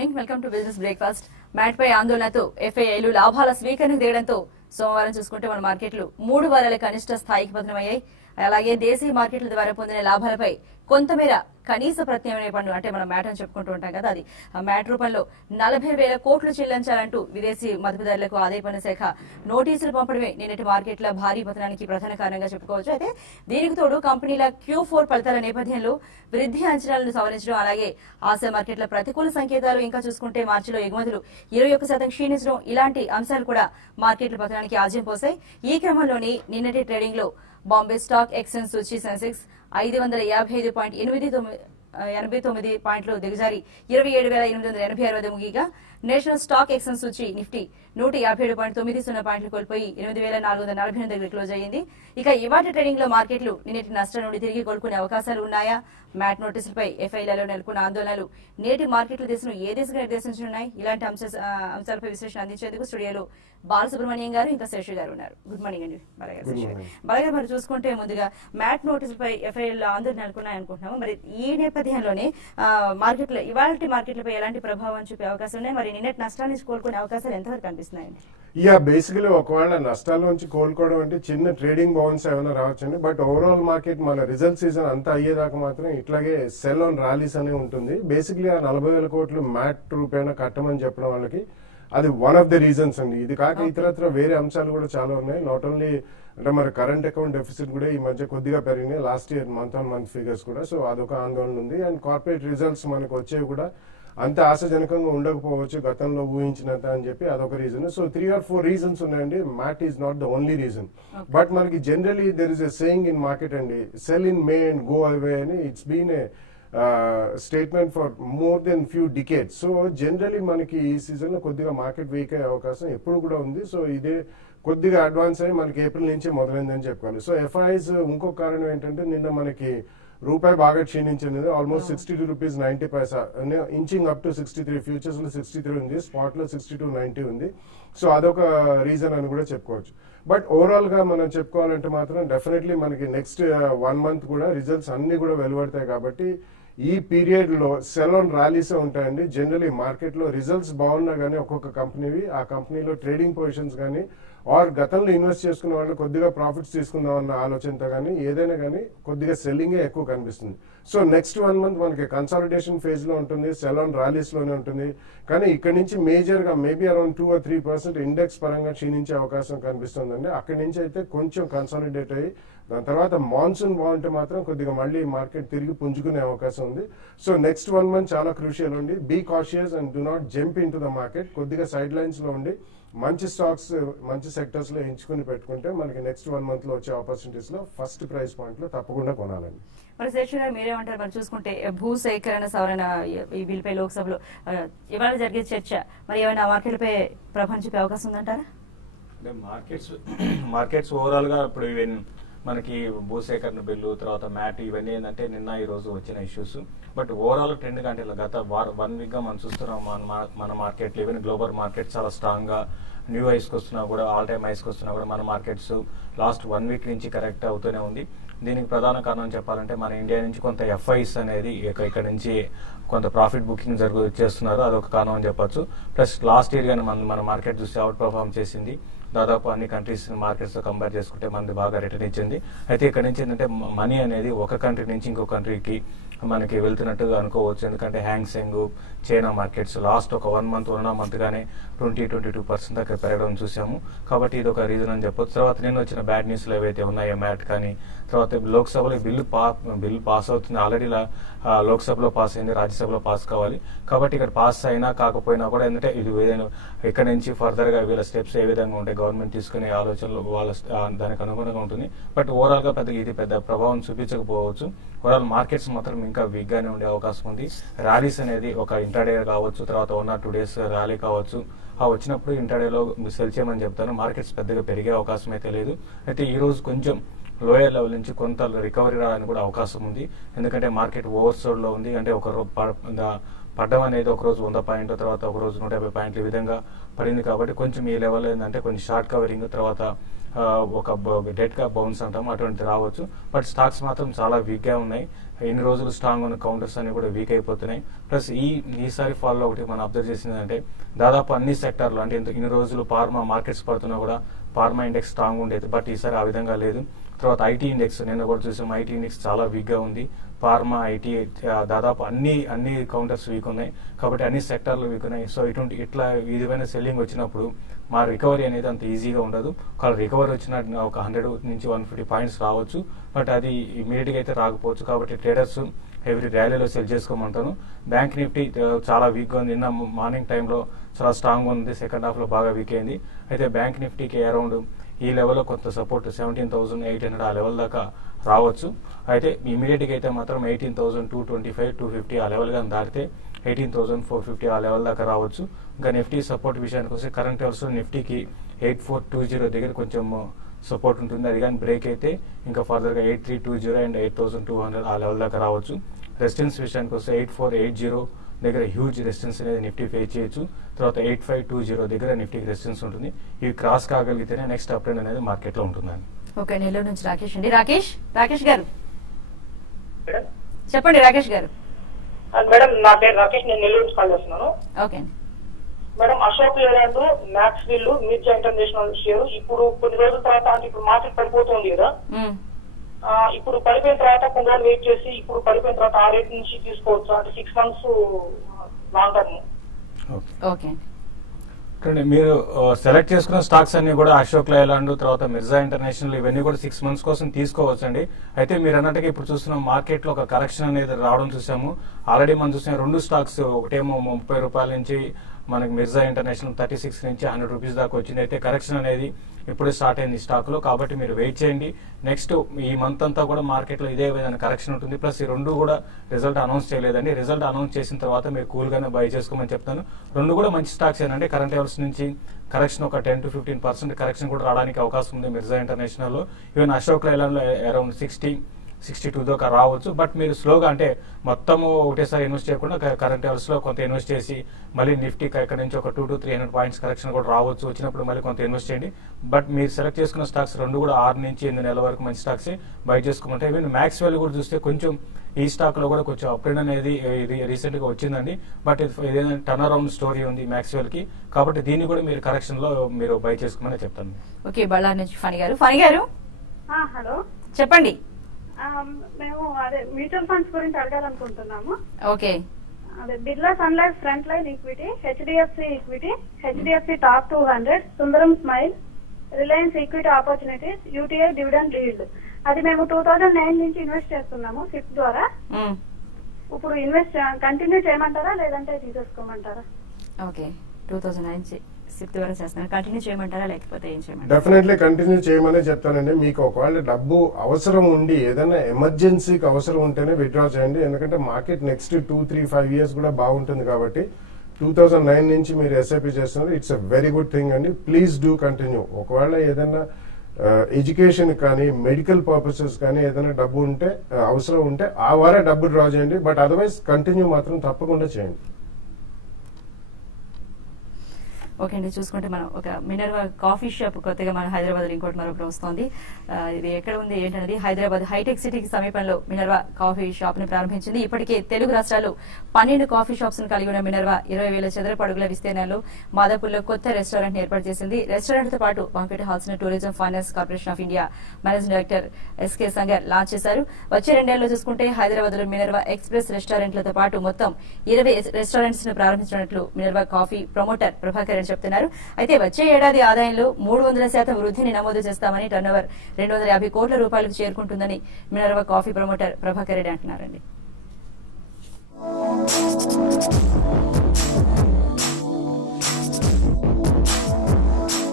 Morning welcome to business breakfast. MAT పై ఆందోళనతో ఎఫ్ఐఐలు లాభాల స్వీకరణకు దిగడంతో సోమవారం చూసుకుంటే మన మార్కెట్లు 3 వారాల కనిష్ట స్థాయికి పతనమయ్యాయి. అలాగే దేశీయ మార్కెట్ల ద్వారా పొందిన లాభాలపై కొంతమేర కనీస ప్రత్యామ్నాయ పన్ను అంటే మనం మ్యాట్ అని చెప్పుకుంటూ ఉంటాం కదా, అది మ్యాట్ రూపంలో 40,000 కోట్లు చెల్లించాలంటూ విదేశీ మదుపుదారులకు ఆదాయ పన్ను శాఖ నోటీసులు పంపడమే నిన్నటి మార్కెట్ల భారీ పతనానికి ప్రధాన కారణంగా చెప్పుకోవచ్చు. అయితే దీనికి తోడు కంపెనీల Q4 ఫలితాల నేపథ్యంలో వృద్ధి అంచనాలను సవరించడం, అలాగే ఆసియా మార్కెట్ల ప్రతికూల సంకేతాలు ఇంకా చూసుకుంటే మార్చిలో ఎగుమతులు 21% క్షీణించడం, ఇలాంటి అంశాలు కూడా మార్కెట్ల పతనానికి ఆజ్యం పోసాయి. ఈ క్రమంలోని నిన్నటి ట్రేడింగ్ లో బాంబే స్టాక్ ఎక్స్చేంజ్ సూచీ సెన్సెక్స్ 555.89 పాయింట్లు దిగజారి 27,886 వద్ద ముగిగా, నేషనల్ స్టాక్ ఎక్స్చేంజ్ సూచీ నిఫ్టీ 157.90 పాయింట్లు కోల్పోయి 8,448 దగ్గర క్లోజ్ అయ్యింది. ఇక ఇవాటి ట్రేడింగ్ లో మార్కెట్లు నిన్నటి నష్టం నుండి తిరిగి కోలుకునే అవకాశాలు ఉన్నాయా? మ్యాట్ నోటీసులపై ఎఫ్ఐఐలలో నెలకొన్న ఆందోళనలు నేటి మార్కెట్ల దిశను ఏ దిశగా నిర్దేశించనున్నాయి? ఇలాంటి అంశాలపై విశ్లేషణ అందించేందుకు స్టూడియోలో బాలసుబ్రహ్మణ్యం గారు ఇంకా శేషు గారు ఉన్నారు. గుడ్ మార్నింగ్ అండి బాలగారు. మరి చూసుకుంటే ముందుగా మ్యాట్ నోటీసులపై ఎఫ్ఐఐల ఆందోళన నెలకొన్నాయి అనుకుంటున్నాము. మరి ఈ నేపథ్యంలోనే మార్కెట్లో ఇవాళ మార్కెట్లపై ఎలాంటి ప్రభావం చూపే అవకాశం ఉన్నాయి? మరి నిన్నటి నష్టాల నుంచి కోలుకునే అవకాశాలు ఎంతవరకు కనిపిస్తున్నాయండి? బేసికలీ ఒకవేళ నష్టాల నుంచి కోలుకోవడం అంటే చిన్న ట్రేడింగ్ బౌన్స్ ఏమైనా రావచ్చండి. బట్ ఓవరాల్ మార్కెట్ మన రిజల్ట్ సీజన్ అంతా అయ్యేదాకా మాత్రం ఇట్లాగే సెల్ ఆన్ ర్యాలీస్ అనే ఉంటుంది. బేసిక్లీ ఆ 40,000 కోట్లు మ్యాట్ రూపేణ కట్టమని చెప్పడం వాళ్ళకి అది వన్ ఆఫ్ ద రీజన్స్ అండి. ఇది కాక ఇతరత్ర వేరే అంశాలు కూడా చాలా ఉన్నాయి. నాట్ ఓన్లీ అంటే మరి కరెంట్ అకౌంట్ డెఫిసిట్ కూడా ఈ మధ్య కొద్దిగా పెరిగినాయి, last year month on month figures కూడా. సో అదొక ఆందోళన ఉంది. అండ్ కార్పొరేట్ రిజల్ట్స్ మనకు వచ్చేవి కూడా అంత ఆశాజనకంగా ఉండకపోవచ్చు గతంలో ఊహించినంత అని చెప్పి అదొక రీజన్. సో 3 or 4 రీజన్స్ ఉన్నాయండి. MAT is not the only reason. But మనకి generally there is a saying in market అండి, sell in May and go away అని. It's been a statement for more than few decades. So generally మనకి ఈ season లో కొద్దిగా market week అయ్యే అవకాశం ఎప్పుడు కూడా ఉంది. సో ఇదే కొద్దిగా అడ్వాన్స్ అయ్యి మనకి ఏప్రిల్ నుంచి మొదలైందని చెప్పుకోవాలి. సో ఎఫ్ఐఐస్ ఇంకొక కారణం ఏంటంటే నిన్న మనకి రూపాయి బాగా క్షీణించింది. Almost 62 rupees 90 paisa, inching up to 63. Futures లో 63 ఉంది, స్పాట్ లో 62.90 ఉంది. సో అదొక రీజన్ అని కూడా చెప్పుకోవచ్చు. బట్ ఓవరాల్ గా మనం చెప్పుకోవాలంటే మాత్రం డెఫినెట్లీ మనకి నెక్స్ట్ 1 మంత్ కూడా రిజల్ట్స్ అన్ని కూడా వెలువడతాయి. కాబట్టి ఈ పీరియడ్ లో సెల్ ఆన్ ర్యాలీసే ఉంటాయండి. జనరలీ మార్కెట్ లో రిజల్ట్స్ బాగున్నా గానీ ఒక్కొక్క కంపెనీవి ఆ కంపెనీలో ట్రేడింగ్ పొజిషన్స్ కానీ ఆర్ గతంలో ఇన్వెస్ట్ చేసుకున్న వాళ్ళు కొద్దిగా ప్రాఫిట్స్ తీసుకుందాం అన్న ఆలోచనతో కానీ ఏదైనా కానీ కొద్దిగా సెల్లింగే ఎక్కువ కనిపిస్తుంది. సో నెక్స్ట్ 1 మంత్ మనకి కన్సాలిడేషన్ ఫేజ్ లో ఉంటుంది, సెల్ ఆన్ ర్యాలీస్ లోనే ఉంటుంది. కానీ ఇక్కడ నుంచి మేజర్ గా మేబీ అరౌండ్ 2 or 3% ఇండెక్స్ పరంగా క్షీణించే అవకాశం కనిపిస్తుందండి. అక్కడి నుంచి అయితే కొంచెం కన్సాలిడేట్ అయ్యి దాని తర్వాత మాన్సూన్ బాగుంటే మాత్రం కొద్దిగా మళ్ళీ మార్కెట్ తిరిగి పుంజుకునే అవకాశం ఉంది. సో నెక్స్ట్ 1 మంత్ చాలా క్రూషియల్ ఉంది. Be cautious and do not jump in to the market. కొద్దిగా సైడ్ లైన్స్ లో ఉండి మంచి స్టాక్స్ మంచి సెక్టర్స్ లో ఎంచుకుని పెట్టుకుంటే మనకి నెక్స్ట్ 1 మంత్ లో వచ్చే ఆపర్చునిటీస్ లో ఫస్ట్ ప్రైస్ పాయింట్ లో తప్పకుండా కొనాలండి. మరి శేషు గారు మీరేమంటారు? మరి చూసుకుంటే భూసేకరణ సవరణ ఈ బిల్లుపై లోక్సభలో ఇవాళ జరిగే చర్చ మరి ఏమైనా మార్కెట్లపై ప్రభావం చూపే అవకాశం ఉందంటారా? మార్కెట్స్ ఓవరాల్ గా ఇప్పుడు మనకి భూసేకరణ బిల్లు తర్వాత మ్యాట్ ఇవన్నీ ఏంటంటే నిన్న ఈ రోజు వచ్చిన ఇష్యూస్. బట్ ఓవరాల్ ట్రెండ్ కంటే గత 1 వీక్ గా మనం చూస్తున్నాం మన మార్కెట్ ఈవెన్ గ్లోబల్ మార్కెట్ చాలా స్ట్రాంగ్ గా న్యూ హైస్ కి వస్తున్నా కూడా ఆల్ టైమ్ హైస్ కి వస్తున్నా కూడా మన మార్కెట్స్ లాస్ట్ 1 వీక్ నుంచి కరెక్ట్ అవుతూనే ఉంది. దీనికి ప్రధాన కారణం చెప్పాలంటే మన ఇండియా నుంచి కొంత ఎఫ్ఐస్ అనేది ఇక్కడ నుంచి కొంత ప్రాఫిట్ బుకింగ్ చేస్తున్నారు, అదొక కారణం అని చెప్పొచ్చు. ప్లస్ లాస్ట్ ఇయర్ కానీ మన మార్కెట్ చూస్తే అవుట్ పర్ఫార్మ్ చేసింది. దాదాపు అన్ని కంట్రీస్ మార్కెట్స్ తో కంపేర్ చేసుకుంటే మనది బాగా రిటర్న్ ఇచ్చింది. అయితే ఇక్కడ నుంచి ఏంటంటే మనీ అనేది ఒక కంట్రీ నుంచి ఇంకో కంట్రీకి మనకి వెళ్తున్నట్టుగా అనుకోవచ్చు. ఎందుకంటే హ్యాంగ్సెంగ్ చైనా మార్కెట్స్ లాస్ట్ ఒక 1 month 1.5 month గానే 20-22% దాకా పెరగడం చూసాము. కాబట్టి ఇది ఒక రీజన్ అని చెప్పొచ్చు. తర్వాత నేను వచ్చిన బ్యాడ్ న్యూస్లు ఏవైతే ఉన్నాయో మ్యాట్ కానీ తర్వాత లోక్సభలో బిల్లు పాస్ అవుతుంది. ఆల్రెడీ లోక్సభలో పాస్ అయింది, రాజ్యసభలో పాస్ కావాలి. కాబట్టి ఇక్కడ పాస్ అయినా కాకపోయినా కూడా ఏంటంటే ఇది ఏదైనా ఇక్కడ నుంచి ఫర్దర్ గా వీళ్ళ స్టెప్స్ ఏ విధంగా ఉంటాయి గవర్నమెంట్ తీసుకునే ఆలోచనలు వాళ్ళ దానికి అనుగుణంగా ఉంటుంది. బట్ ఓవరాల్ గా ఇది పెద్ద ప్రభావం చూపించకపోవచ్చు. ఓవరాల్ మార్కెట్స్ మాత్రం ఇంకా వీక్ గానే ఉండే అవకాశం ఉంది. ర్యాలీస్ అనేది ఒక ఇంటర్డే కావచ్చు, తర్వాత 1 or 2 days ర్యాలీ కావచ్చు. వచ్చినప్పుడు ఇంటర్డేలో సెల్ చేయమని చెప్తాను. మార్కెట్స్ పెద్దగా పెరిగే అవకాశం అయితే లేదు. అయితే ఈ రోజు కొంచెం లోయర్ లెవెల్ నుంచి కొంత రికవరీ రావడానికి కూడా అవకాశం ఉంది. ఎందుకంటే మార్కెట్ ఓవర్సోల్డ్ లో ఉంది. అంటే ఒక పడ్డం అనేది ఒక రోజు 100 పాయింట్, తర్వాత ఒక రోజు 150 పాయింట్లు ఈ విధంగా పడింది. కాబట్టి కొంచెం ఈ లెవెల్ ఏంటంటే కొంచెం షార్ట్ కవరింగ్ తర్వాత ఒక డెడ్ గా బౌన్స్ అంటాం అటువంటిది రావచ్చు. బట్ స్టాక్స్ మాత్రం చాలా వీక్ గా ఉన్నాయి. ఎన్ని రోజులు స్ట్రాంగ్ ఉన్న కౌంటర్స్ అన్ని కూడా వీక్ అయిపోతున్నాయి. ప్లస్ ఈసారి ఫాల్లో ఒకటి మనం అబ్జర్వ్ చేసింది అంటే దాదాపు అన్ని సెక్టార్లు అంటే ఇన్ని రోజులు ఫార్మా మార్కెట్స్ పడుతున్నా కూడా ఫార్మా ఇండెక్స్ స్ట్రాంగ్ ఉండేది, బట్ ఈసారి ఆ విధంగా లేదు. తర్వాత ఐటీ ఇండెక్స్ నిన్న కూడా చూసాం, ఐటీ ఇండెక్స్ చాలా వీక్ గా ఉంది. ఫార్మా, ఐటీ దాదాపు అన్ని కౌంటర్స్ వీక్ ఉన్నాయి, కాబట్టి అన్ని సెక్టార్లు వీక్ ఉన్నాయి. సో ఇట్లా విధమైన సెల్లింగ్ వచ్చినప్పుడు మా రికవరీ అనేది అంత ఈజీగా ఉండదు. ఒకవేళ రికవరీ వచ్చిన ఒక 100 నుంచి 150 పాయింట్స్ రావచ్చు, బట్ అది ఇమీడియట్ గా అయితే రాకపోవచ్చు. కాబట్టి ట్రేడర్స్ ఎవ్రీ ర్యాలీలో సెల్ చేసుకోమంటాను. బ్యాంక్ నిఫ్టీ చాలా వీక్ గా ఉంది, నిన్న మార్నింగ్ టైంలో చాలా స్ట్రాంగ్ ఉంది, సెకండ్ హాఫ్ లో బాగా వీక్ అయింది. అయితే బ్యాంక్ నిఫ్టీకి అరౌండ్ ఈ లెవెల్లో కొంత సపోర్ట్ 17,800 ఆ లెవెల్ దాకా రావచ్చు. అయితే ఇమీడియట్ గా అయితే మాత్రం 18,225, 250 ఆ లెవెల్ గా దాటితే 18,450 ఆ లెవెల్ దాకా రావచ్చు. ఇంకా నిఫ్టీ సపోర్ట్ విషయానికి వస్తే కరెంట్ లెవెల్స్ నిఫ్టీకి 8420 దగ్గర కొంచెం సపోర్ట్ ఉంటుంది. అది కానీ బ్రేక్ అయితే ఇంకా ఫర్దర్ గా 8320 అండ్ 8200 ఆ లెవెల్ దాకా రావచ్చు. రెసిస్టెన్స్ విషయానికి వస్తే 8480 దగ్గర హ్యూజ్ రెసిస్టెన్స్ అనేది నిఫ్టీ ఫేస్ చేయొచ్చు. తర్వాత 8520 దగ్గర నిఫ్టీకి రెసిస్టెన్స్ ఉంటుంది. ఇవి క్రాస్ కాగలిగితేనే నెక్స్ట్ అప్ ట్రెండ్ అనేది మార్కెట్ లో ఉంటుందండి. ఓకే, నెల్లూరు నుంచి రాకేష్ అండి. రాకేష్ గారు చెప్పండి. రాకేష్ గారు. మేడం నా పేరు రాకేష్, నేను నెల్లూరు నుంచి కాల్ చేస్తున్నాను. ఓకే అండి. Madam Ashok Leyland, Maxwell, Mirza international share ఇప్పుడు కొన్ని రోజుల తర్వాత అంటే ఇప్పుడు మార్కెట్ పడిపోతుంది కదా, ఇప్పుడు పడిపోయిన తర్వాత కొన్ని రోజులు వెయిట్ చేసి ఇప్పుడు పడిపోయిన తర్వాత ఆ రేట్ నుంచి తీసుకోవచ్చు అంటే 6 months లాంగ్ టర్మ్. ఓకే, మీరు సెలెక్ట్ చేసుకున్న స్టాక్స్ అన్ని కూడా అశోక్ లేలాండ్, తర్వాత మిర్జా ఇంటర్నేషనల్ ఇవన్నీ కూడా 6 months కోసం తీసుకోవచ్చు అండి. అయితే మీరు అన్నట్టుగా ఇప్పుడు చూస్తున్నాం మార్కెట్ లో ఒక కరెక్షన్ అనేది రావడం చూసాము. ఆల్రెడీ మనం చూసిన 2 స్టాక్స్, ఒకటేమో 30 రూపాయల నుంచి మనకి మిర్జా ఇంటర్నేషనల్ 36 నుంచి 100 రూపీస్ దాకా వచ్చింది. అయితే కరెక్షన్ అనేది ఇప్పుడే స్టార్ట్ అయింది స్టాక్ లో, కాబట్టి మీరు వెయిట్ చేయండి. నెక్స్ట్ ఈ మంత్ అంతా కూడా మార్కెట్ లో ఇదే విధంగా కరెక్షన్ ఉంటుంది. ప్లస్ ఈ 2 కూడా రిజల్ట్ అనౌన్స్ చేయలేదండి. రిజల్ట్ అనౌన్స్ చేసిన తర్వాత మీరు కూల్ గానే బై చేసుకోమని చెప్తాను. 2 కూడా మంచి స్టాక్స్ ఏనండి. కరెంట్ లెవెల్స్ నుంచి కరెక్షన్ ఒక 10 to 15% కరెక్షన్ కూడా రావడానికి అవకాశం ఉంది మిర్జా ఇంటర్నేషనల్ లో. ఈవెన్ అశోక్ లేలాండ్ లో అరౌండ్ 60-62 దాకా రావచ్చు. బట్ మీరు స్లోగా అంటే మొత్తము ఒకటేసారి ఇన్వెస్ట్ చేయకుండా కరెంట్ లెవెల్స్ లో కొంత ఇన్వెస్ట్ చేసి మళ్ళీ నిఫ్టీకి ఇక్కడ నుంచి ఒక 200 to 300 పాయింట్స్ కరెక్షన్ కూడా రావచ్చు. వచ్చినప్పుడు మళ్ళీ కొంత ఇన్వెస్ట్ చేయండి. బట్ మీరు సెలెక్ట్ చేసుకున్న స్టాక్స్ 2 కూడా 6 నుంచి 8 నెలల వరకు మంచి స్టాక్స్ బై చేసుకోమంటే. ఈవెన్ మ్యాక్స్ వాల్యూ కూడా చూస్తే కొంచెం ఈ స్టాక్ లో కూడా కొంచెం అప్ ట్రెండ్ అనేది రీసెంట్ గా వచ్చిందండి. బట్ ఏదైనా టర్న్ అరౌండ్ స్టోరీ ఉంది మ్యాక్స్ వాల్ కి, కాబట్టి దీన్ని కూడా మీరు కరెక్షన్ లో మీరు బై చేసుకోమని చెప్తాను. ఓకే, బళ్ళారి నుంచి ఫణి గారు హలో చెప్పండి. మేము అదే మ్యూచువల్ ఫండ్స్ గురించి అడగాలనుకుంటున్నాము. ఓకే, అదే Birla sun life front line Equity, HDFC Equity, HDFC top 200, Sundaram Smile, Reliance Equity Opportunities, UTI Dividend Lead. అది మేము 2009 నుంచి ఇన్వెస్ట్ చేస్తున్నాము సిప్ ద్వారా. ఇప్పుడు ఇన్వెస్ట్ కంటిన్యూ చేయమంటారా లేదంటే తీసేసుకోమంటారా? ఓకే, 2009 సిప్ ద్వారా చేస్తున్నారు, కంటిన్యూ చేయమంటారా లేకపోతే ఏం చేయమంటారా? డెఫినెట్లీ కంటిన్యూ చేయమనే చెప్తానండి. మీకు ఒకవేళ డబ్బు అవసరం ఉండి ఏదైనా ఎమర్జెన్సీకి అవసరం ఉంటేనే విత్డ్రా చేయండి. ఎందుకంటే మార్కెట్ నెక్స్ట్ 2-3-5 years కూడా బాగుంటుంది. కాబట్టి 2009 నుంచి మీరు ఎస్ఐపి చేస్తున్నారు, it's a very good thing అండి. Please do continue. ఒకవేళ ఏదైనా ఎడ్యుకేషన్ కానీ మెడికల్ పర్పసెస్ కానీ ఏదైనా డబ్బు ఉంటే అవసరం ఉంటే ఆ వారే డబ్బు డ్రా చేయండి. బట్ అదర్వైజ్ కంటిన్యూ మాత్రం తప్పకుండా చేయండి. ఓకే అండి, చూసుకుంటే మనం ఒక మినర్వా కాఫీ షాప్ కొత్తగా మన హైదరాబాద్ లో ఇంకోటి మరొకటి వస్తుంది. ఇది ఎక్కడ ఉంది ఏంటనేది హైదరాబాద్ హైటెక్ సిటీకి సమీపంలో మినర్వా కాఫీ షాప్ ని ప్రారంభించింది. ఇప్పటికే తెలుగు రాష్ట్రాల్లో 12 కాఫీ షాప్స్ ను కలిగి ఉన్న మినర్వా 20,000 చదరపు అడుగుల విస్తీర్ణంలో మాదాపూర్లో కొత్త రెస్టారెంట్ ని ఏర్పాటు చేసింది. రెస్టారెంట్ తో పాటు బంక్వెట్ హాల్స్ ను Tourism Finance Corporation of India managing director SK Sangar launch చేశారు. వచ్చే 2 ఏళ్లలో చూసుకుంటే హైదరాబాద్ లో మినర్వా ఎక్స్ప్రెస్ రెస్టారెంట్లతో పాటు మొత్తం 20 రెస్టారెంట్స్ ను ప్రారంభించినట్లు మినర్వా కాఫీ ప్రమోటర్ ప్రభాకర్ చెప్తున్నారు. అయితే వచ్చే ఏడాది ఆదాయంలో 300% వృద్ధిని నమోదు చేస్తామని, టర్నోవర్ 250 కోట్ల రూపాయలకు చేరుకుంటుందని Minerva coffee promoter Prabhakar Reddy అంటున్నారండి.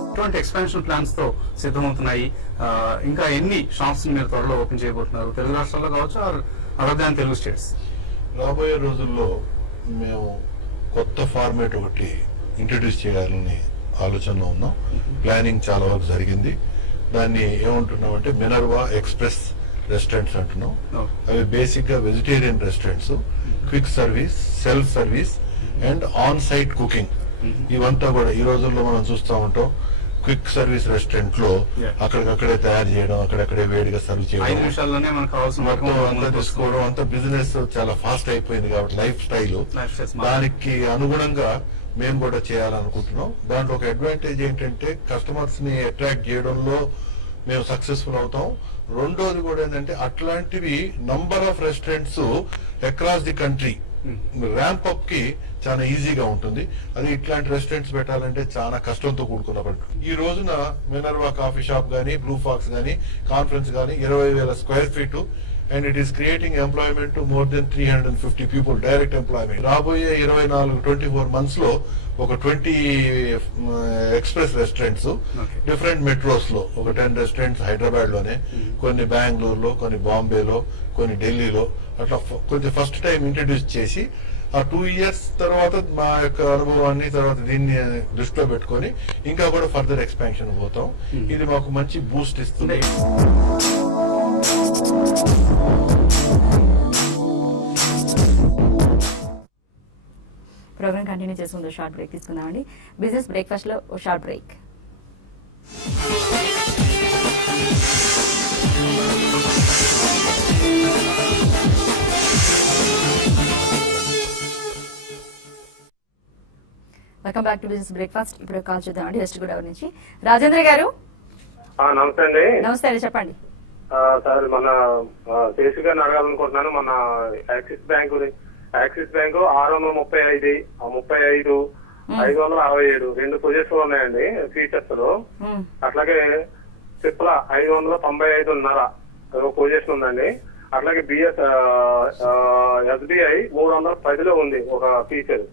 ఇటువంటి ఎక్స్పాన్షన్ ప్లాన్స్ తో సిద్ధమవుతున్నాయి. ఇంకా ఎన్ని షాప్స్ మీరు త్వరలో ఓపెన్ చేయబోతున్నారు, తెలుగు రాష్ట్రాల్లో కావచ్చు అదర్ దాన్ తెలుగు స్టేట్స్? రాబోయే రోజుల్లో మేము కొత్త ఫార్మేట్ ఒకటి ఇంట్రడ్యూస్ చేయాలని ఆలోచనలో ఉన్నాం. ప్లానింగ్ చాలా వరకు జరిగింది. దాన్ని ఏమంటున్నాం అంటే మినర్వా ఎక్స్ప్రెస్ రెస్టారెంట్స్ అంటున్నాం. అవి బేసిక్ గా vegetarian restaurants, quick service, self service and on site cooking. ఇవంతా కూడా ఈ రోజుల్లో మనం చూస్తూ ఉంటాం. క్విక్ సర్వీస్ రెస్టారెంట్ లో అక్కడికక్కడే తయారు చేయడం, అక్కడక్కడే వేడిగా సర్వ్ చేయడం, మొత్తం అంతా తీసుకోవడం, అంతా బిజినెస్ చాలా ఫాస్ట్ అయిపోయింది కాబట్టి లైఫ్ స్టైల్ దానికి అనుగుణంగా మేము కూడా చేయాలనుకుంటున్నాం. దాంట్లో ఒక అడ్వాంటేజ్ ఏంటంటే కస్టమర్స్ ని అట్రాక్ట్ చేయడంలో మేము సక్సెస్ఫుల్ అవుతాం. రెండోది కూడా ఏంటంటే అట్లాంటివి number of restaurants across the country ramp up కి చాలా ఈజీగా ఉంటుంది. అది ఇట్లాంటి రెస్టారెంట్స్ పెట్టాలంటే చాలా కష్టంతో కూడుకున్న పని. ఈ రోజున మినర్వా కాఫీ షాప్ గానీ, బ్లూ ఫాక్స్ గానీ, కాన్ఫరెన్స్ గానీ 20,000 square feet and it is creating employment to more than 350 people, direct employment. రాబోయే 24 months లో ఒక 20 ఎక్స్ప్రెస్ రెస్టారెంట్స్ డిఫరెంట్ మెట్రోస్ లో, ఒక 10 రెస్టారెంట్స్ హైదరాబాద్ లోనే, కొన్ని బెంగళూరులో, కొన్ని బాంబేలో, కొన్ని ఢిల్లీలో, అట్లా కొంచెం ఫస్ట్ టైం ఇంట్రడ్యూస్ చేసి ఆ 2 years తర్వాత మా యొక్క అనుభవాన్ని తర్వాత దీన్ని దృష్టిలో పెట్టుకొని ఇంకా కూడా ఫర్దర్ ఎక్స్పాన్షన్ పోతాం. ఇది మాకు మంచి బూస్ట్ ఇస్తుంది. ప్రోగ్రామ్ కంటిన్యూ చేసుకుంటూ షార్ట్ బ్రేక్ తీసుకుందామండి. బిజినెస్ బ్రేక్ఫాస్ట్ లో ఓ short break. Welcome back to business breakfast. ఇప్పుడు కాల్ చేద్దామండి వెస్ట్ గోదావరి నుంచి రాజేంద్ర గారు. నమస్తే అండి. నమస్తే అండి, చెప్పండి సార్. మన శేషు గారిని అడగాలనుకుంటున్నాను. మన యాక్సిస్ బ్యాంక్ 635, 35, 567 2 పొజిషన్లు ఉన్నాయండి ఫీచర్స్ లో. అట్లాగే సిప్లా 595.5 ఒక పొజిషన్ ఉందండి. అట్లాగే SBI 310 ఉంది ఒక ఫీచర్.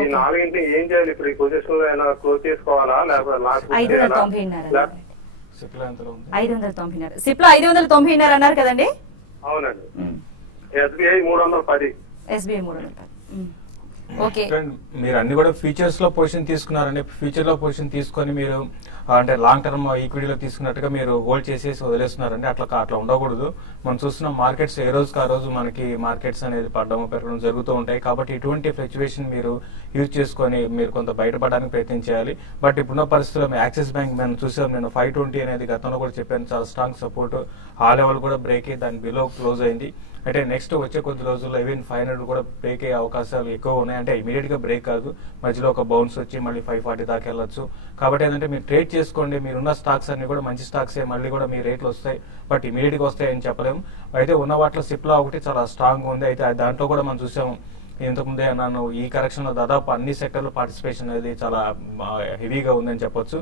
ఈ 4 ఏం చేయాలి ఇప్పుడు? ఈ పొజిషన్ లో అయినా క్లోజ్ చేసుకోవాలా లేకపోతే లాస్ట్? 590 సిప్లా 590 అన్నారు కదండి. అవునండి. SBI 310. SBI 310. ఓకే, మీరు అన్ని కూడా ఫీచర్స్ లో పొజిషన్ తీసుకున్నారండి. ఫ్యూచర్ లో పొజిషన్ తీసుకొని మీరు అంటే లాంగ్ టర్మ్ ఈక్విటీలో తీసుకున్నట్టుగా మీరు హోల్డ్ చేసేసి వదిలేస్తున్నారండి. అట్లా ఉండకూడదు. మనం చూస్తున్నాం మార్కెట్స్ ఏ రోజుకి ఆ రోజు మనకి మార్కెట్స్ అనేది పడడం పెరగడం జరుగుతూ ఉంటాయి. కాబట్టి ఇటువంటి ఫ్లక్చువేషన్ మీరు యూజ్ చేసుకొని మీరు కొంత బయటపడడానికి ప్రయత్నం చేయాలి. బట్ ఇప్పుడున్న పరిస్థితుల్లో యాక్సిస్ బ్యాంక్ మనం చూసాం, నేను 520 అనేది గతంలో కూడా చెప్పాను, చాలా స్ట్రాంగ్ సపోర్ట్. ఆ లెవెల్ కూడా బ్రేక్ అయ్యి దాని బిలో క్లోజ్ అయింది. అంటే నెక్స్ట్ వచ్చే కొద్ది రోజుల్లో ఈవెన్ 500 కూడా బ్రేక్ అయ్యే అవకాశాలు ఎక్కువ ఉన్నాయి. అంటే ఇమీడియట్ గా బ్రేక్ కాదు, మధ్యలో ఒక బౌన్స్ వచ్చి మళ్ళీ 540 దాకా వెళ్ళొచ్చు. కాబట్టి ఏంటంటే మీరు ట్రేడ్ చేసుకోండి. మీరున్న స్టాక్స్ అన్ని కూడా మంచి స్టాక్సే, మళ్ళీ కూడా మీ రేట్లు వస్తాయి. బట్ ఇమీడియట్ గా వస్తాయని చెప్పలేము. అయితే ఉన్న వాటిలో సిప్లా ఒకటి చాలా స్ట్రాంగ్ ఉంది. అయితే దాంట్లో కూడా మనం చూసాము ఇంతకుముందే అన్నాను, ఈ కరెక్షన్ లో దాదాపు అన్ని సెక్టర్లో పార్టిసిపేషన్ అనేది చాలా హెవీగా ఉందని చెప్పొచ్చు.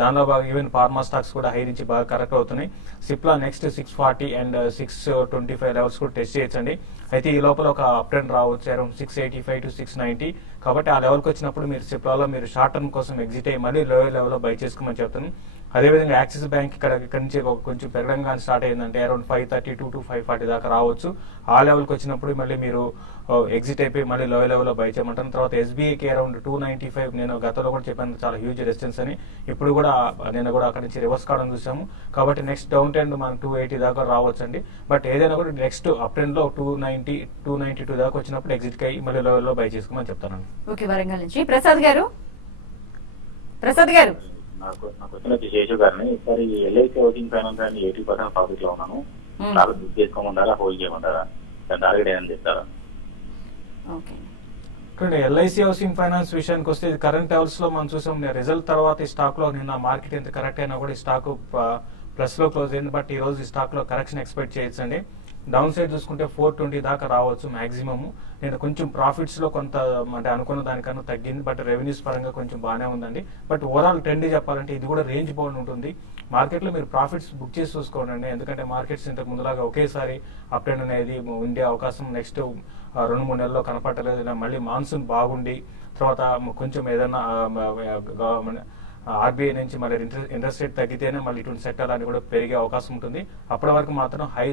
దానిలో బాగా ఈవెన్ ఫార్మా స్టాక్స్ కూడా హై నుంచి బాగా కరెక్ట్ అవుతున్నాయి. సిప్లా నెక్స్ట్ 640 and 625 లెవెల్స్ కూడా టెస్ట్ చేయొచ్చండి. అయితే ఈ లోపల ఒక అప్ ట్రెండ్ రావచ్చు అరౌండ్ 685 to 690. కాబట్టి ఆ లెవెల్కి వచ్చినప్పుడు మీరు సిప్లాలో మీరు షార్ట్ టర్మ్ కోసం ఎగ్జిట్ అయ్యి మళ్ళీ లోయర్ లెవెల్లో బై చేసుకోమని చెప్తాను. అదేవిధంగా యాక్సిస్ బ్యాంక్ ఇక్కడ నుంచి కొంచెం పెరగడం కానీ స్టార్ట్ అయిందంటే అరౌండ్ 532 to 540 దాకా రావచ్చు. ఆ లెవెల్కి వచ్చినప్పుడు మళ్ళీ మీరు ఎగ్జిట్ అయిపోయి మళ్ళీ లోయర్ లెవెల్లో బై చేయమంటాను. తర్వాత SBIకి అరౌండ్ 295 నేను గతంలో కూడా చెప్పాను చాలా హ్యూజ్ రెసిస్టెన్స్ అని. ఇప్పుడు కూడా నేను కూడా అక్కడి నుంచి రివర్స్ కావడం చూసాము. కాబట్టి నెక్స్ట్ డౌన్ ట్రెండ్ మనం 280 దాకా రావచ్చండి. బట్ ఏదైనా కూడా నెక్స్ట్ అప్ ట్రెండ్ లో 290, 292 దాకా వచ్చినప్పుడు ఎగ్జిట్ అయ్యి మళ్ళీ లోయర్ లో బై చేసుకోమని చెప్తాను. ఓకే, వరంగల్ నుంచి ప్రసాద్ గారు. నాకు క్వశ్చన్ వచ్చి శేషు గారిని, ఈసారి LIC హౌసింగ్ ఫైనాన్స్ అని 80% ప్రాఫిట్ లో ఉన్నాను. చాలా బుక్ చేసుకోమంటారా, హోల్డ్ చేయమంటారా, టార్గెట్ ఏమైనా చెప్తారా? LIC హౌసింగ్ ఫైనాన్స్ విషయానికి వస్తే ఇది కరెంట్ లెవెల్స్ లో మనం చూసాం. రిజల్ట్ తర్వాత ఈ స్టాక్ లో నిన్న మార్కెట్ ఎంత కరెక్ట్ అయినా కూడా ఈ స్టాక్ ప్లస్ లో క్లోజ్ అయింది. బట్ ఈ రోజు ఈ స్టాక్ లో కరెక్షన్ ఎక్స్పెక్ట్ చేయొచ్చండి. డౌన్ సైడ్ చూసుకుంటే 420 దాకా రావచ్చు మాక్సిమం. నేను కొంచెం ప్రాఫిట్స్ లో కొంత అంటే అనుకున్న దానికన్నా తగ్గింది. బట్ రెవెన్యూస్ పరంగా కొంచెం బాగానే ఉందండి. బట్ ఓవరాల్ ట్రెండ్ చెప్పాలంటే ఇది కూడా రేంజ్ బౌండ్ ఉంటుంది. మార్కెట్ లో మీరు ప్రాఫిట్స్ బుక్ చేసి చూసుకోండి. ఎందుకంటే మార్కెట్స్ ఇంతకు ముందులాగా ఒకేసారి అప్ ట్రెండ్ అనేది ఉండే అవకాశం నెక్స్ట్ 2-3 నెలల్లో కనపడలేదు. మళ్ళీ మాన్సూన్ బాగుండి తర్వాత కొంచెం ఏదైనా RBI నుంచి మళ్ళీ ఇంట్రెస్ట్ రేట్ తగ్గితేనే మళ్ళీ ఇటువంటి సెక్టర్ అని కూడా పెరిగే అవకాశం ఉంటుంది. అప్పటి వరకు మాత్రం హై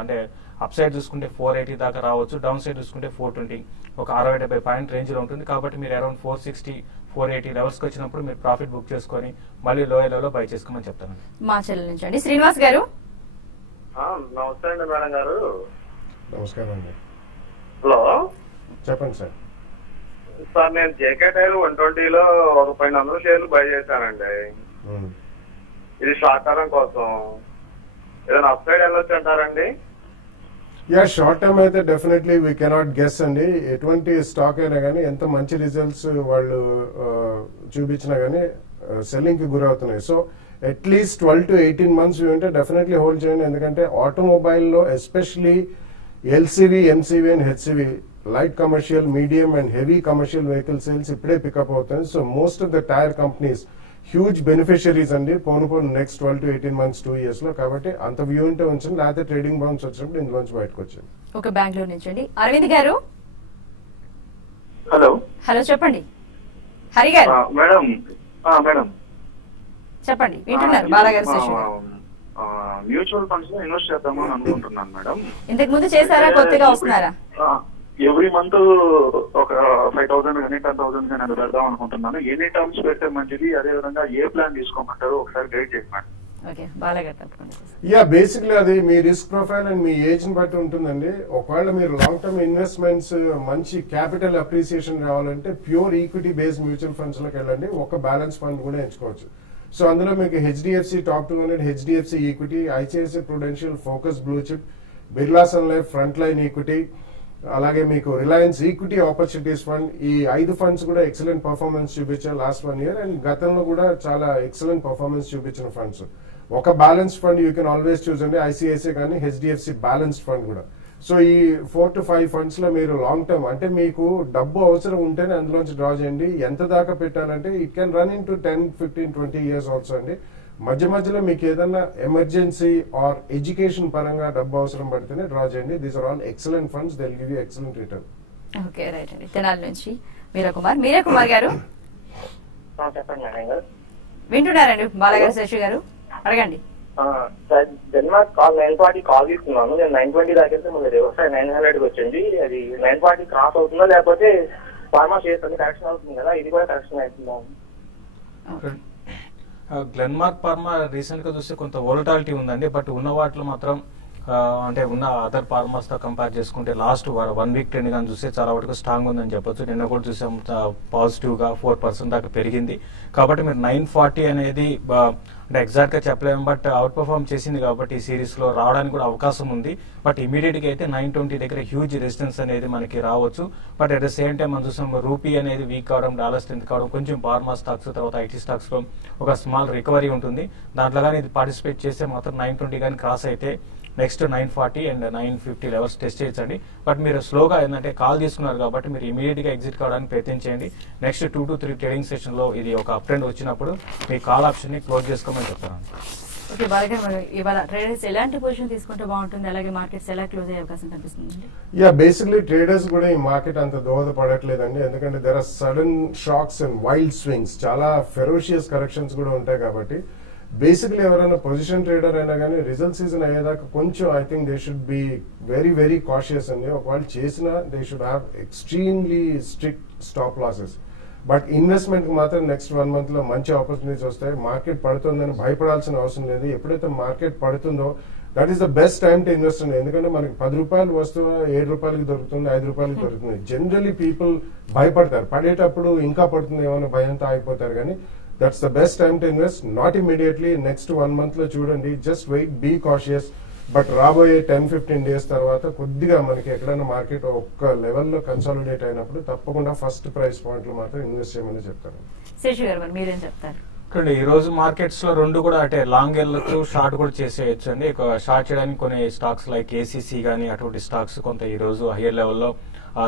అంటే అప్ సైడ్ చూసుకుంటే 480 దాకా రావచ్చు, డౌన్ సైడ్ చూసుకుంటే 420 ఒక 60-70 పాయింట్ రేంజ్ లో ఉంటుంది. కాబట్టి మీరు అరౌండ్ 460, 480 లెవెల్స్ కి వచ్చినప్పుడు మీరు ప్రాఫిట్ బుక్ చేసుకొని మళ్ళీ లోయర్ లెవెల్ లో బై చేసుకోమని చెప్తాను. మా చెల్లెల నుంచి అండి శ్రీనివాస్ గారు. నమస్తే అండి మేడం గారు. నమస్కారం అండి. హలో, చెప్పండి సార్. సార్ నేను JK Tyre 120లో ఒక 500 షేర్లు బై చేశానండి. ఇది షార్ట్ టర్మ్ కోసం ఏదైనా అప్ సైడ్ వెళ్ళొచ్చు అంటారండి? యా, షార్ట్ టర్మ్ అయితే డెఫినెట్లీ వీ కెనాట్ గెస్ అండి. ఎటువంటి స్టాక్ అయినా కానీ ఎంత మంచి రిజల్ట్స్ వాళ్ళు చూపించినా కానీ సెల్లింగ్ కి గురవుతున్నాయి. సో అట్లీస్ట్ 12 to 18 months ఉంటే డెఫినెట్లీ హోల్డ్ చేయండి. ఎందుకంటే ఆటోమొబైల్ లో especially LCV, MCV and HCV, light commercial, medium and heavy commercial vehicle sales ఇప్పుడే పికప్ అవుతాయి. So most of the tyre companies huge beneficiaries అండి పోను నెక్స్ట్ 12 to 18 months 2 years లో. కాబట్టి అంత వ్యూ ఉంటే ఉంచండి, లేకపోతే ట్రేడింగ్ బౌన్స్ వచ్చినప్పుడు ఇందులోంచి బయటకు వచ్చండి. ఓకే, బెంగళూరు నుంచి అండి అరవింద్ గారు. హలో హలో, చెప్పండి హరి గారు. మేడం మేడం చెప్పండి, వింటున్నారు బాలాగారు. మ్యూచువల్ ఫండ్స్ లో ఇన్వెస్ట్ చేద్దామని అనుకుంటున్నాను మేడం. ఇంతకు ముందు చేశారా, కొత్తగా వస్తున్నారా? ఎవ్రీ మంత్ ఒక 5,000 కానీ 10,000 కానీ అది పెడదాం అనుకుంటున్నాను. ఎన్ని టర్మ్స్ పెడితే మంచిది, అదే విధంగా ఏ ప్లాన్ తీసుకోమంటారు ఒకసారి గైడ్ చేయండి. యా, బేసిక్లీ అది మీ రిస్క్ ప్రొఫైల్ అండ్ మీ ఏజ్ ని బట్టి ఉంటుందండి. ఒకవేళ మీరు లాంగ్ టర్మ్ ఇన్వెస్ట్మెంట్స్ మంచి క్యాపిటల్ అప్రిసియేషన్ రావాలంటే pure equity based mutual funds లోకి వెళ్ళండి. ఒక బ్యాలెన్స్ ఫండ్ కూడా ఎంచుకోవచ్చు. సో అందులో మీకు HDFC top 200, HDFC equity, ICICI prudential, focus blue chip, Birla sun life front line equity, అలాగే మీకు రిలయన్స్ ఈక్విటీ ఆపర్చునిటీస్ ఫండ్, ఈ 5 ఫండ్స్ కూడా ఎక్సలెంట్ పర్ఫార్మెన్స్ చూపించారు లాస్ట్ 1 year. అండ్ గతంలో కూడా చాలా ఎక్సలెంట్ పర్ఫార్మెన్స్ చూపించిన ఫండ్స్. ఒక balance fund you can always చూస్ అండి, ఐసిఐసిఐ కానీ హెచ్డిఎఫ్సి బ్యాలెన్స్డ్ ఫండ్ కూడా. సో ఈ 4 to 5 ఫండ్స్ లో మీరు లాంగ్ టర్మ్ అంటే మీకు డబ్బు అవసరం ఉంటేనే అందులోంచి డ్రా చేయండి. ఎంత దాకా పెట్టాలంటే it can run in to 10, 15, 20 years also అండి. మధ్య మధ్యలో మీకు ఏదైనా ఎమర్జెన్సీ ఆర్ ఎడ్యుకేషన్ పరంగా డబ్బు అవసరం పడితేనే డ్రా చేయండి. These are all excellent funds, they will give you excellent return. Okay, right అండి. తెనాలి నుంచి మీరా కుమార్ గారు. చెప్పండి మేడం గారు. వింటున్నారండి బాలగారు, శశి గారు అడగండి. జన్మార్క్ కాల్ 940 కాల్ తీసుకున్నాను. నేను 920 దాకా మళ్ళీ రివర్స్ 900 వచ్చింది. అది 940 క్రాస్ అవుతుందా లేకపోతే ఫార్మా షేర్స్ అన్ని కరెక్షన్ అవుతుంది కదా, ఇది కూడా కరెక్షన్ అవుతుందా? గ్లెన్మార్క్ ఫార్మా రీసెంట్ గా చూస్తే కొంత వోలటాలిటీ ఉందండి. బట్ ఉన్న వాటిలో మాత్రం అంటే ఉన్న అదర్ ఫార్మాస్ తో కంపేర్ చేసుకుంటే లాస్ట్ 1 week ట్రెండ్ కానీ చూస్తే చాలా వరకు స్ట్రాంగ్ ఉందని చెప్పొచ్చు. నిన్న కూడా చూసాం పాజిటివ్ గా 4% దాకా పెరిగింది. కాబట్టి మీరు 940 అనేది అంటే ఎగ్జాక్ట్ గా చెప్పలేము, బట్ అవుట్ పర్ఫార్మ్ చేసింది కాబట్టి ఈ సిరీస్ లో రావడానికి కూడా అవకాశం ఉంది. బట్ ఇమీడియట్ గా అయితే 920 దగ్గర హ్యూజ్ రెసిస్టెన్స్ అనేది మనకి రావచ్చు. But at the same time మనం చూసాం రూపీ అనేది వీక్ అవడం, డాలర్ స్ట్రెంత్ కావడం, కొంచెం ఫార్మా స్టాక్స్ తర్వాత ఐటీ స్టాక్స్ లో ఒక స్మాల్ రికవరీ ఉంటుంది. దాంట్లో కానీ ఇది పార్టిసిపేట్ చేస్తే మాత్రం 920 కానీ క్రాస్ అయితే నెక్స్ట్ 940 అండ్ 950 లెవెల్స్ టెస్ట్ చేయొచ్చండి. బట్ మీరు స్లోగా ఏంటంటే కాల్ తీసుకున్నారు కాబట్టి మీరు ఇమీడియట్ గా ఎగ్జిట్ కావడానికి ప్రయత్నించండి. నెక్స్ట్ 2 to 3 ట్రేడింగ్ సెషన్ లో ఇది ఒక అప్ ట్రెండ్ వచ్చినప్పుడు మీ కాల్ ఆప్షన్ ని క్లోజ్ చేసుకోమని చెప్తాను. ఓకే బాలగారు, మరి ఇవాళ ట్రేడర్స్ ఎలాంటి పొజిషన్ తీసుకుంటే బాగుంటుంది, అలాగే మార్కెట్స్ ఎలా క్లోజ్ అయ్యే అవకాశం కనిపిస్తుంది? యా, బేసిక్లీ ట్రేడర్స్ కూడా ఈ మార్కెట్ అంత దోహదపడట్లేదండి. ఎందుకంటే there are sudden shocks and wild swings, చాలా ఫెరోషియస్ కరెక్షన్స్ కూడా ఉంటాయి. కాబట్టి బేసిక్లీ ఎవరైనా పొజిషన్ ట్రేడర్ అయినా కానీ రిజల్ట్ సీజన్ అయ్యేదాకా కొంచెం I think they should be very very cautious అండి. ఒకవేళ చేసినా they should have extremely strict stop losses. But investment కి మాత్రం నెక్స్ట్ 1 month లో మంచి ఆపర్చునిటీస్ వస్తాయి. మార్కెట్ పడుతుందని భయపడాల్సిన అవసరం లేదు. ఎప్పుడైతే మార్కెట్ పడుతుందో that is the best time to invest అండి. ఎందుకంటే మనకి 10 రూపాయలు వస్తువు 7 రూపాయలకి దొరుకుతుంది, 5 రూపాయలకి దొరుకుతుంది. జనరలీ పీపుల్ భయపడతారు, పడేటప్పుడు ఇంకా పడుతుంది ఏమైనా భయంతో ఆగిపోతారు. కానీ that's the best time to invest, not immediately. Next 1 month లో చూడండి, just wait, be cautious. But రాబోయే 10-15 days తర్వాత కొద్దిగా మనకి ఎక్కడైనా మార్కెట్ ఒక్క లెవెల్లో కన్సాలిడేట్ అయినప్పుడు తప్పకుండా ఫస్ట్ ప్రైస్ పాయింట్ లో మాత్రం ఇన్వెస్ట్ చేయమని చెప్తారు. శేషు గారు, మరి మీరేం చెప్తారు? ఈ రోజు మార్కెట్స్ లో రెండు కూడా అంటే లాంగ్ వెళ్ళొచ్చు, షార్ట్ కూడా చేసేయచ్చు అండి. షార్ట్ చేయడానికి కొన్ని స్టాక్స్ లైక్ ఏసీసీ గానీ అటువంటి స్టాక్స్ కొంత ఈ రోజు హైయర్ లెవెల్లో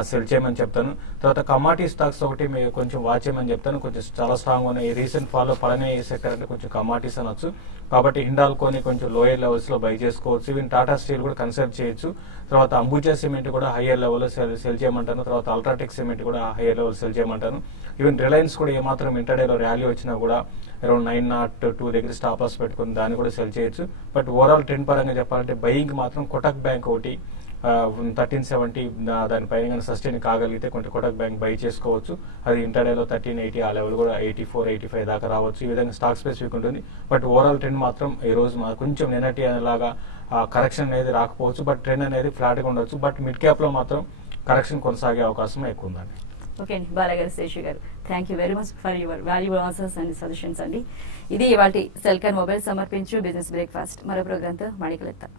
సెల్ చేయమని చెప్తాను. తర్వాత కమాడిటీ స్టాక్స్ ఒకటి మీరు కొంచెం వాచ్ చేయమని చెప్తాను. కొంచెం చాలా స్ట్రాంగ్ ఉన్నాయి. రీసెంట్ ఫాలో పడనే సెక్టర్ అంటే కొంచెం కమాడిటీస్ అనొచ్చు. కాబట్టి హిండాల్కోని కొంచెం లోయర్ లెవెల్స్ లో బై చేసుకోవచ్చు. ఈవెన్ టాటా స్టీల్ కూడా కన్సిడర్ చేయొచ్చు. తర్వాత అంబుజా సిమెంట్ కూడా హైయర్ లెవెల్లో సెల్ చేయమంటాను. తర్వాత అల్ట్రాటెక్ సిమెంట్ కూడా హైయర్ లెవెల్ సెల్ చేయమంటాను. ఈవెన్ రిలయన్స్ కూడా ఏమాత్రం ఇంటర్డేలో ర్యాలీ వచ్చినా కూడా అరౌండ్ 902 దగ్గర స్టాప్ లాస్ పెట్టుకుని దాన్ని కూడా సెల్ చేయొచ్చు. బట్ ఓవరాల్ ట్రెండ్ పరంగా చెప్పాలంటే బయింగ్ మాత్రం కోటక్ బ్యాంక్ ఒకటి 1370 దానిపైన సస్టైన్ కాగలిగితే కొంచెం కోటక్ బ్యాంక్ బై చేసుకోవచ్చు. అది ఇంటర్డేలో 1380 ఆ లెవెల్ కూడా 84-85 దాకా రావచ్చు. ఈ విధంగా స్టాక్ స్పెసిఫిక్ ఉంటుంది. బట్ ఓవరాల్ ట్రెండ్ మాత్రం ఈ రోజు కొంచెం నిన్నటి లాగా కరెక్షన్ అనేది రాకపోవచ్చు. బట్ ట్రెండ్ అనేది ఫ్లాట్ గా ఉండొచ్చు. బట్ మిడ్ క్యాప్ లో మాత్రం కరెక్షన్ కొనసాగే అవకాశం ఎక్కువ ఉందండి. ఓకే అండి, బాలగారు, శేషు గారు, thank you very much for your valuable answers and suggestions అండి. ఇది ఇవాళ సెల్కాన్ మొబైల్ సమర్పించు బిజినెస్ బ్రేక్ఫాస్ట్. మరో ప్రోగ్రాంతో మళ్ళీ కలుద్దాం.